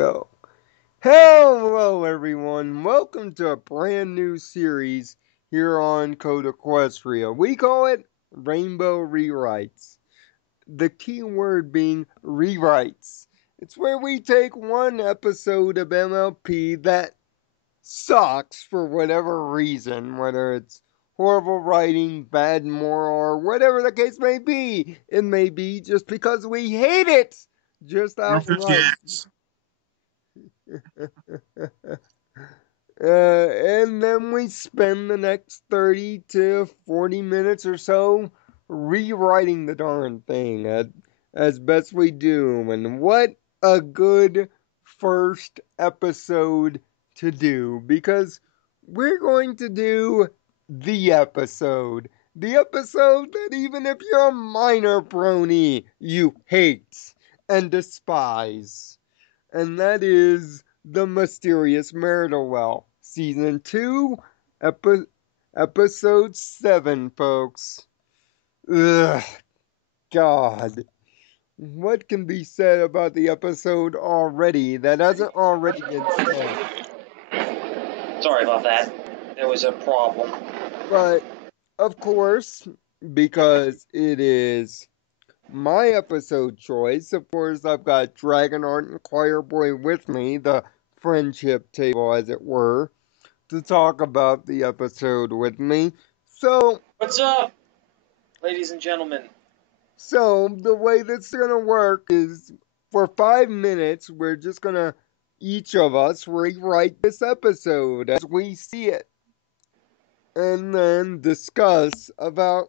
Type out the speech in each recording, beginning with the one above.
Go. Hello everyone, welcome to a brand new series here on CodeEquestria. We call it Rainbow Rewrites. The key word being rewrites. It's where we take one episode of MLP that sucks for whatever reason, whether it's horrible writing, bad moral, or whatever the case may be. It may be just because we hate it just outright. And then we spend the next 30 to 40 minutes or so rewriting the darn thing as best we do. And what a good first episode to do, because we're going to do the episode. The episode that even if you're a minor brony, you hate and despise. And that is the Mysterious Mare-Do-Well, Season 2, Episode 7, folks. Ugh, God. What can be said about the episode already that hasn't already been said? Sorry about that. There was a problem. But, of course, because it is my episode choice, of course, I've got Dragonheart and Choirboy with me, the friendship table, as it were, to talk about the episode with me. So, What's up, ladies and gentlemen? so the way this is gonna work is for 5 minutes, we're just gonna each of us rewrite this episode as we see it, and then discuss about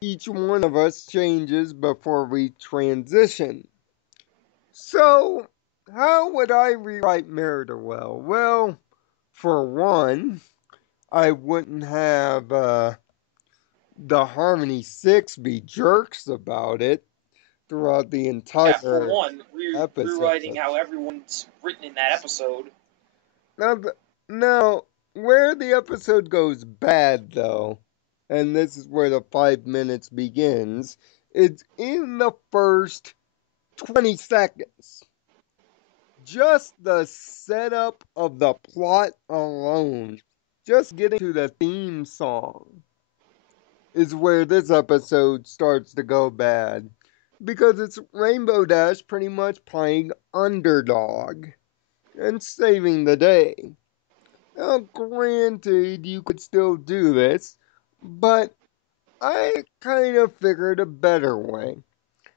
each one of us changes before we transition. So, how would I rewrite Mare-Do-Well? Well, for one, I wouldn't have the Harmony 6 be jerks about it throughout the entire Yeah, for one, episode. rewriting how everyone's written in that episode. Now, where the episode goes bad, though, and this is where the 5 minutes begins, it's in the first 20 seconds. Just the setup of the plot alone, just getting to the theme song, is where this episode starts to go bad. Because it's Rainbow Dash pretty much playing underdog and saving the day. Now, granted, you could still do this, but I kind of figured a better way.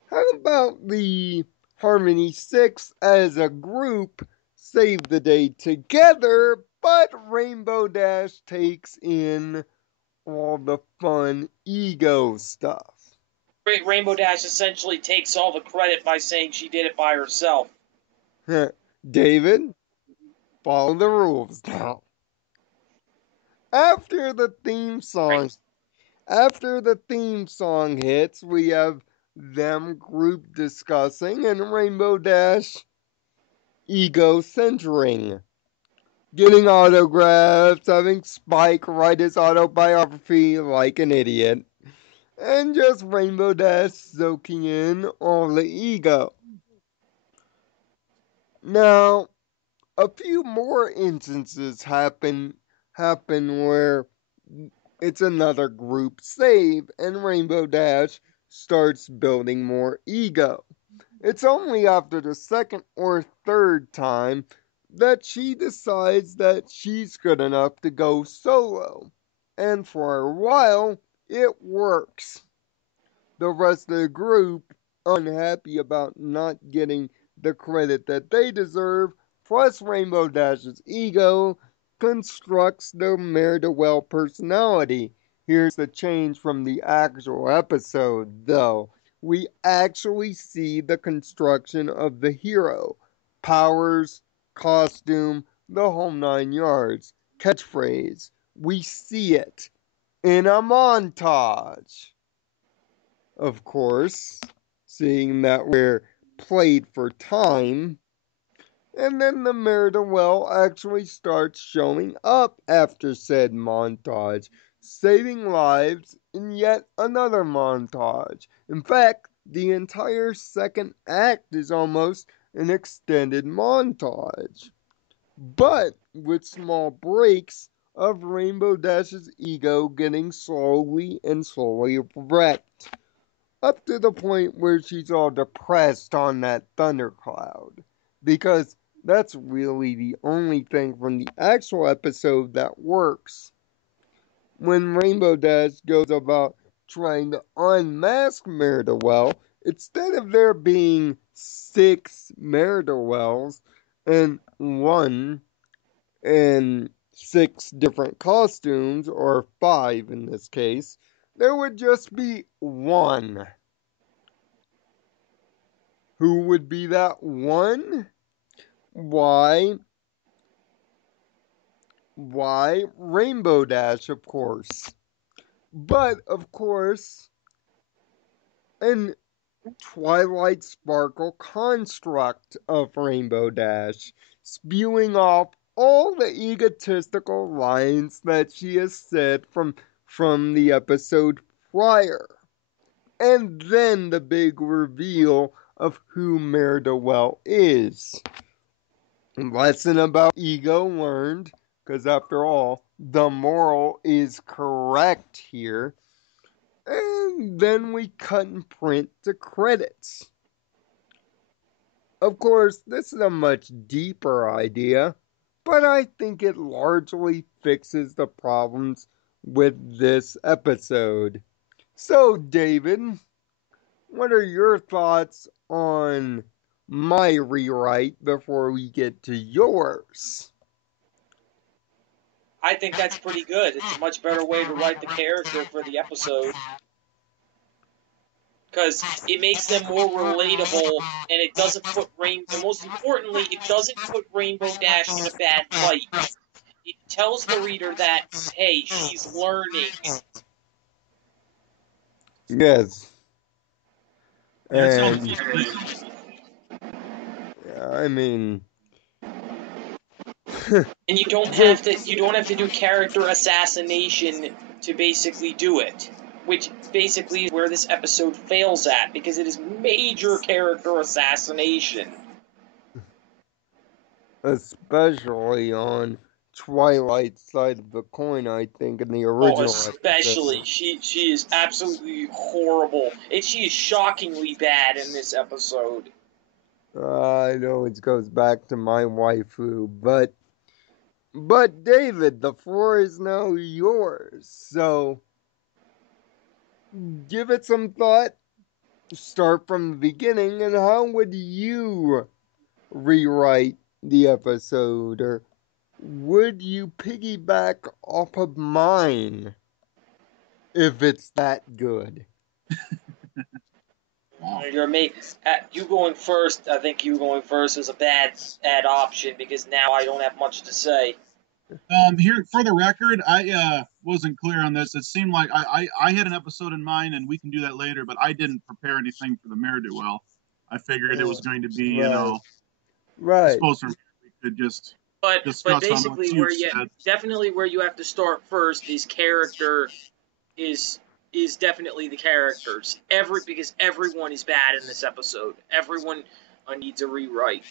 How about the Harmony 6 as a group save the day together, but Rainbow Dash takes in all the fun ego stuff? Rainbow Dash essentially takes all the credit by saying she did it by herself. David, follow the rules now. After the theme song hits, we have them group discussing and Rainbow Dash ego centering. Getting autographs, having Spike write his autobiography like an idiot, and just Rainbow Dash soaking in all the ego. Now, a few more instances happen where it's another group save and Rainbow Dash starts building more ego. It's only after the second or third time that she decides that she's good enough to go solo. And for a while, it works. The rest of the group, unhappy about not getting the credit that they deserve, plus Rainbow Dash's ego, constructs the Mare-Do-Well personality. Here's the change from the actual episode, though. We actually see the construction of the hero. Powers, costume, the whole 9 yards. Catchphrase. We see it in a montage. Of course, seeing that we're played for time. And then the Mare-Do-Well actually starts showing up after said montage, saving lives in yet another montage. In fact, the entire second act is almost an extended montage, but with small breaks of Rainbow Dash's ego getting slowly wrecked, up to the point where she's all depressed on that thundercloud. Because that's really the only thing from the actual episode that works. When Rainbow Dash goes about trying to unmask Mare-Do-Well, instead of there being 6 Mare-Do-Wells and one in 6 different costumes, or 5 in this case, there would just be one. Who would be that one? Why? Why? Rainbow Dash, of course. But, of course, an Twilight Sparkle construct of Rainbow Dash, spewing off all the egotistical lines that she has said from the episode prior. And then the big reveal of who Mare-Do-Well is. Lesson about ego learned, because after all, the moral is correct here. And then we cut and print the credits. Of course, this is a much deeper idea, but I think it largely fixes the problems with this episode. So, David, what are your thoughts on my rewrite before we get to yours? I think that's pretty good. It's a much better way to write the character for the episode. Because it makes them more relatable, and it doesn't put and most importantly, it doesn't put Rainbow Dash in a bad light. It tells the reader that, hey, she's learning. Yes. That sounds And, great. I mean, And you don't have to do character assassination to basically do it. Which basically is where this episode fails at, because it is major character assassination. especially on Twilight's side of the coin, I think, in the Oh, original especially. episode. She is absolutely horrible. And she is shockingly bad in this episode. I know it goes back to my waifu, but David, the floor is now yours. So give it some thought. Start from the beginning, and how would you rewrite the episode, or would you piggyback off of mine if it's that good? You going first. I think you going first is a bad option, because now I don't have much to say. Here for the record, I wasn't clear on this. It seemed like I had an episode in mind, and we can do that later. But I didn't prepare anything for the Mare-Do-Well. I figured it was going to be, I Right. suppose from here we could just But discuss basically, on what you said. definitely where you have to start first is character is definitely the characters. Because everyone is bad in this episode. Everyone needs a rewrite.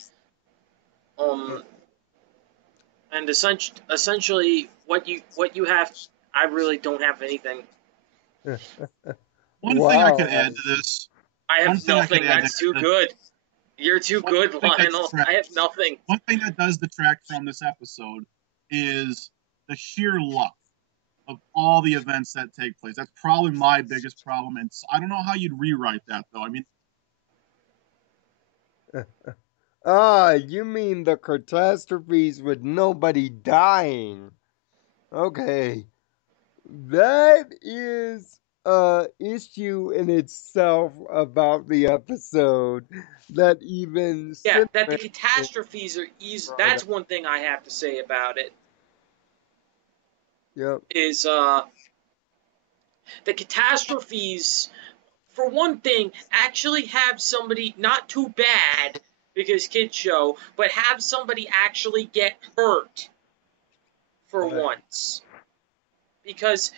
And essentially, what you have, I really don't have anything. One thing I could add to this. I have nothing. That's too good. You're too good, Lionel. I have nothing. One thing that does detract from this episode is the sheer luck of all the events that take place. That's probably my biggest problem. And I don't know how you'd rewrite that, though. I mean, you mean the catastrophes with nobody dying? Okay. That is a issue in itself about the episode that even that the catastrophes are easy. That's one thing I have to say about it. Yep. Is the catastrophes, for one thing, actually have somebody not too bad because kids show, but have somebody actually get hurt for once. Because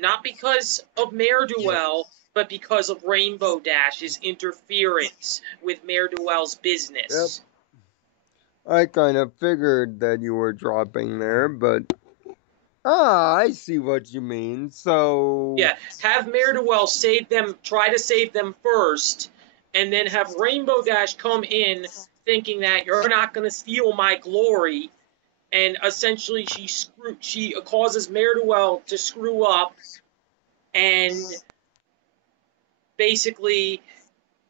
not because of Mare-Do-Well, but because of Rainbow Dash's interference with Mare-Do-Well's business. Yep. I kind of figured that you were dropping there, but I see what you mean. So yeah, have Mare-Do-Well try to save them first, and then have Rainbow Dash come in thinking that you're not going to steal my glory, and essentially she causes Mare-Do-Well to screw up, and basically,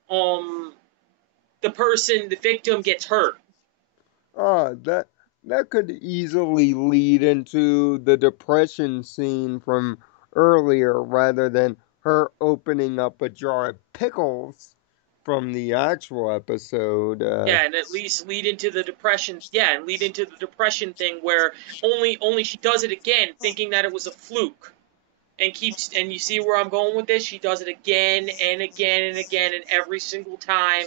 the victim gets hurt. That could easily lead into the depression scene from earlier rather than her opening up a jar of pickles from the actual episode. Yeah, and at least lead into the depression. Yeah, and lead into the depression thing where only she does it again, thinking that it was a fluke, and you see where I'm going with this. She does it again and again and again, and every single time,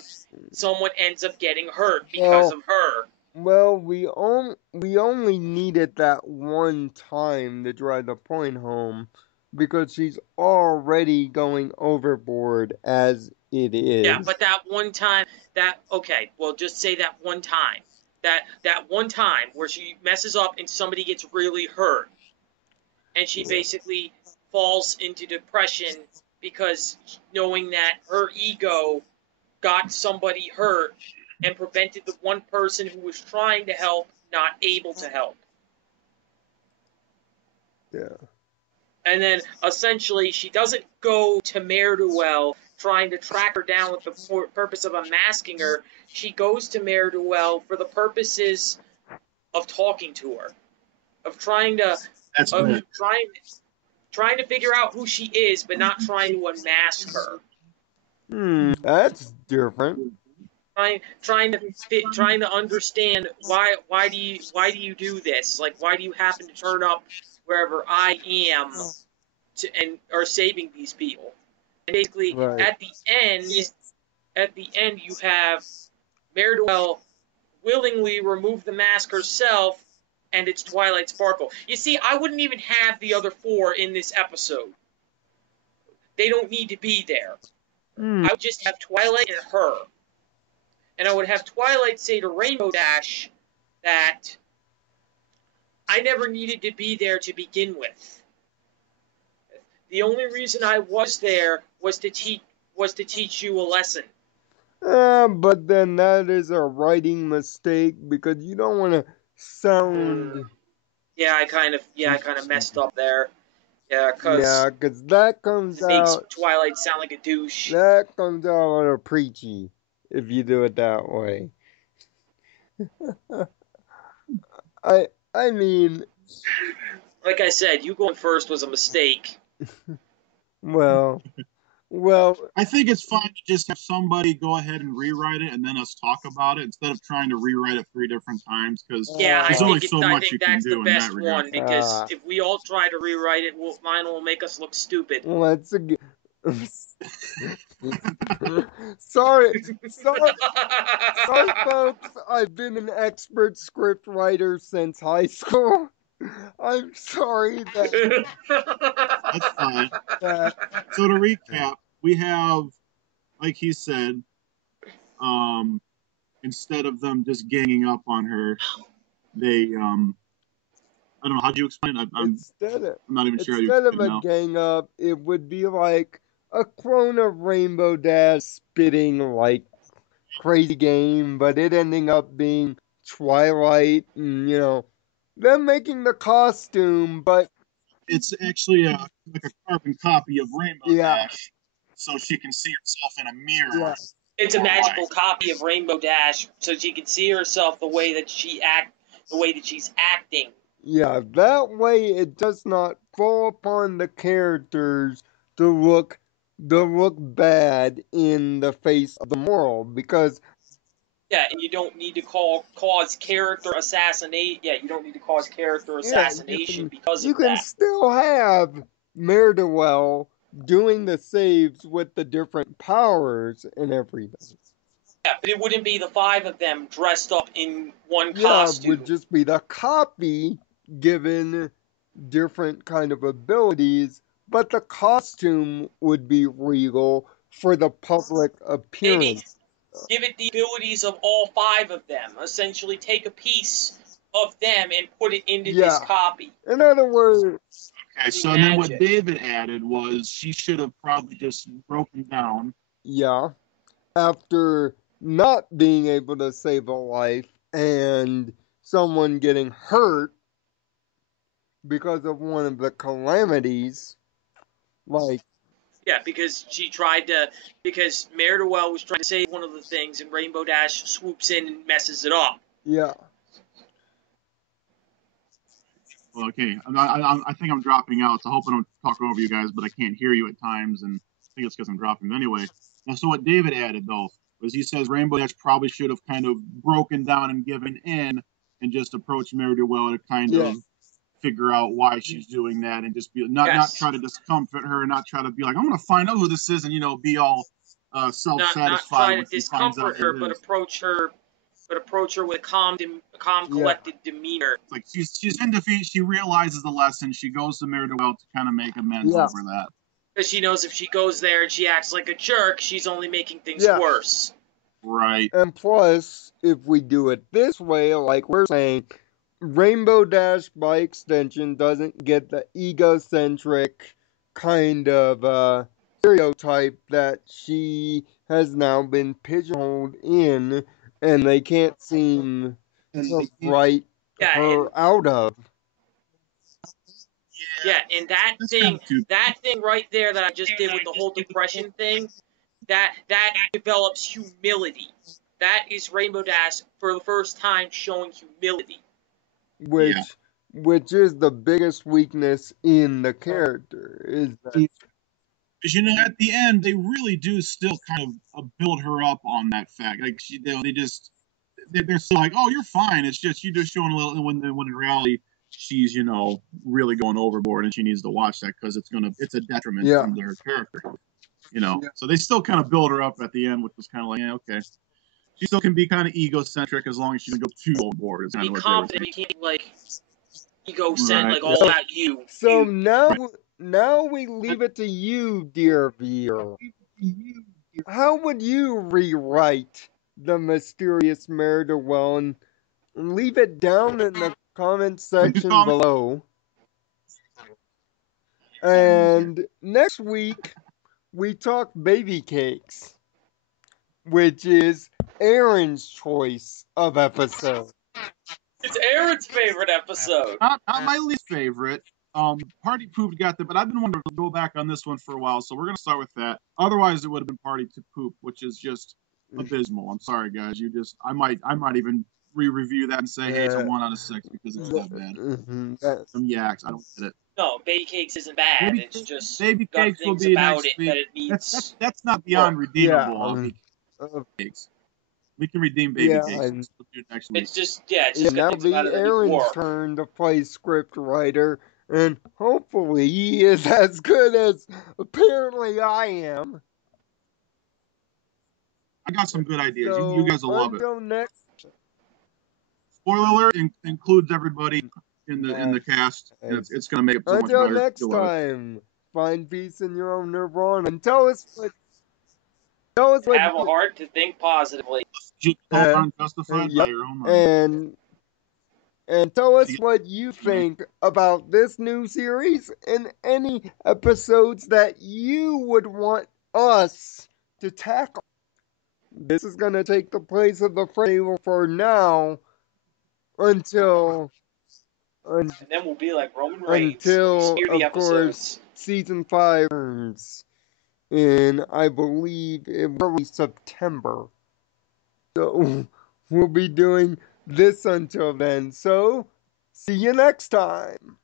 someone ends up getting hurt because of her. Well, we only needed that one time to drive the point home because she's already going overboard as it is. Yeah, but that one time, just say that one time. That one time where she messes up and somebody gets really hurt, and she basically falls into depression because knowing that her ego got somebody hurt and prevented the one person who was trying to help not able to help. Yeah. And then essentially she doesn't go to Mare-Do-Well trying to track her down with the purpose of unmasking her. She goes to Mare-Do-Well for the purposes of talking to her, of trying to trying to figure out who she is, but not trying to unmask her. That's different. Trying to understand why do you do this? Like, why do you happen to turn up wherever I am and are saving these people? And basically, Right. at the end, you have Mare-Do-Well willingly remove the mask herself, and it's Twilight Sparkle. You see, I wouldn't even have the other four in this episode. They don't need to be there. I would just have Twilight and her. And I would have Twilight say to Rainbow Dash that I never needed to be there to begin with. The only reason I was there was to teach you a lesson. But then that is a writing mistake because you don't want to sound. Yeah, I kind of messed up there. Yeah, because that comes it makes out. Twilight sound like a douche. That comes out a little preachy if you do it that way. I mean, like I said, you going first was a mistake. well, I think it's fine to just have somebody go ahead and rewrite it and then us talk about it instein of trying to rewrite it 3 different times because I only think so much you can that's do the in best that regard. one because if we all try to rewrite it, mine will make us look stupid. Let's sorry, folks. I've been an expert script writer since high school. I'm sorry that. That's fine. So to recap, we have, like he said, instead of them just ganging up on her, they I don't know, how'd you explain it? I'm not even sure how you Instead of explain it a now. gang up, it would be like a clone of Rainbow Dash spitting like crazy game, but it ending up being Twilight and, them making the costume, but It's actually like a carbon copy of Rainbow Dash, so she can see herself in a mirror. Yeah. It's a magical copy of Rainbow Dash, so she can see herself the way that she's acting. Yeah, that way it does not fall upon the characters to look bad in the face of the moral because yeah, and you don't need to cause character assassination. Yeah, you don't need to cause character assassination because you can still have Mare-Do-Well doing the saves with the different powers and everything. Yeah, but it wouldn't be the 5 of them dressed up in one costume. It would just be the copy given different kind of abilities, but the costume would be regal for the public Maybe appearance. give it the abilities of all 5 of them. Essentially, take a piece of them and put it into this copy. In other words, okay, so and then what David added was she should have probably just broken down. after not being able to save a life and someone getting hurt because of one of the calamities, like because she tried to, because Mare-Do-Well was trying to save one of the things, and Rainbow Dash swoops in and messes it up. Well, okay, I think I'm dropping out, so I hope I don't talk over you guys, but I can't hear you at times, and I think it's because I'm dropping. Anyway, now, so what David added, though, was he says Rainbow Dash probably should have kind of broken down and given in and just approached Mare-Do-Well to kind of figure out why she's doing that and just be not try to discomfort her, not try to be like, I'm going to find out who this is and, be all self-satisfied. Not try to discomfort her, but approach her with calm, collected demeanor. It's like she's in defeat. She realizes the lesson. She goes to Mare-Do-Well to kind of make amends over that. Because she knows if she goes there and she acts like a jerk, she's only making things worse. Right. And plus, if we do it this way, like we're saying, Rainbow Dash by extension doesn't get the egocentric kind of stereotype that she has now been pigeonholed in, and they can't seem to write her out of. And that thing right there that I just did with the whole depression thing, that develops humility. That is Rainbow Dash for the first time showing humility. Which is the biggest weakness in the character, is that because at the end they really do still kind of build her up on that fact. Like they're still like, oh, you're fine. It's just you're just showing a little when in reality she's really going overboard and she needs to watch that because it's a detriment to her character. So they still kind of build her up at the end, which was kind of like, okay. She still can be kind of egocentric as long as she doesn't go too overboard. Be confident, you can't egocentric, all about you. So now we leave it to you, dear viewer. How would you rewrite the Mysterious Mare-Do-Well? And leave it down in the comment section below. And next week, we talk baby cakes, which is Aaron's choice of episode. It's Aaron's favorite episode. Not my least favorite. Party Poop got that, but I've been wanting to go back on this one for a while, so we're going to start with that. Otherwise, it would have been Party to Poop, which is just abysmal. I'm sorry, guys. I might even re-review that and say, hey, it's a 1 out of 6 because it's that bad. Some yaks. I don't get it. No, Baby Cakes isn't bad. It's just Baby Cakes will be about it that it needs. That's not beyond redeemable. Cakes. We can redeem Baby Cakes. We'll do it next week. It's just now be Aaron's turn to play script writer, and hopefully he is as good as apparently I am. I got some good ideas. So, you guys will love it. Next. Spoiler alert includes everybody in the cast. It's going to make it so much better. Until next time, find peace in your own nirvana and tell us what. Have a heart to think positively. Justified by your own mind. And tell us what you think about this new series and any episodes that you would want us to tackle. This is going to take the place of the table for now until... and then we'll be like Roman Reigns. Until, of course, Season 5 turns in, I believe, in early September. So, we'll be doing this until then. So, see you next time.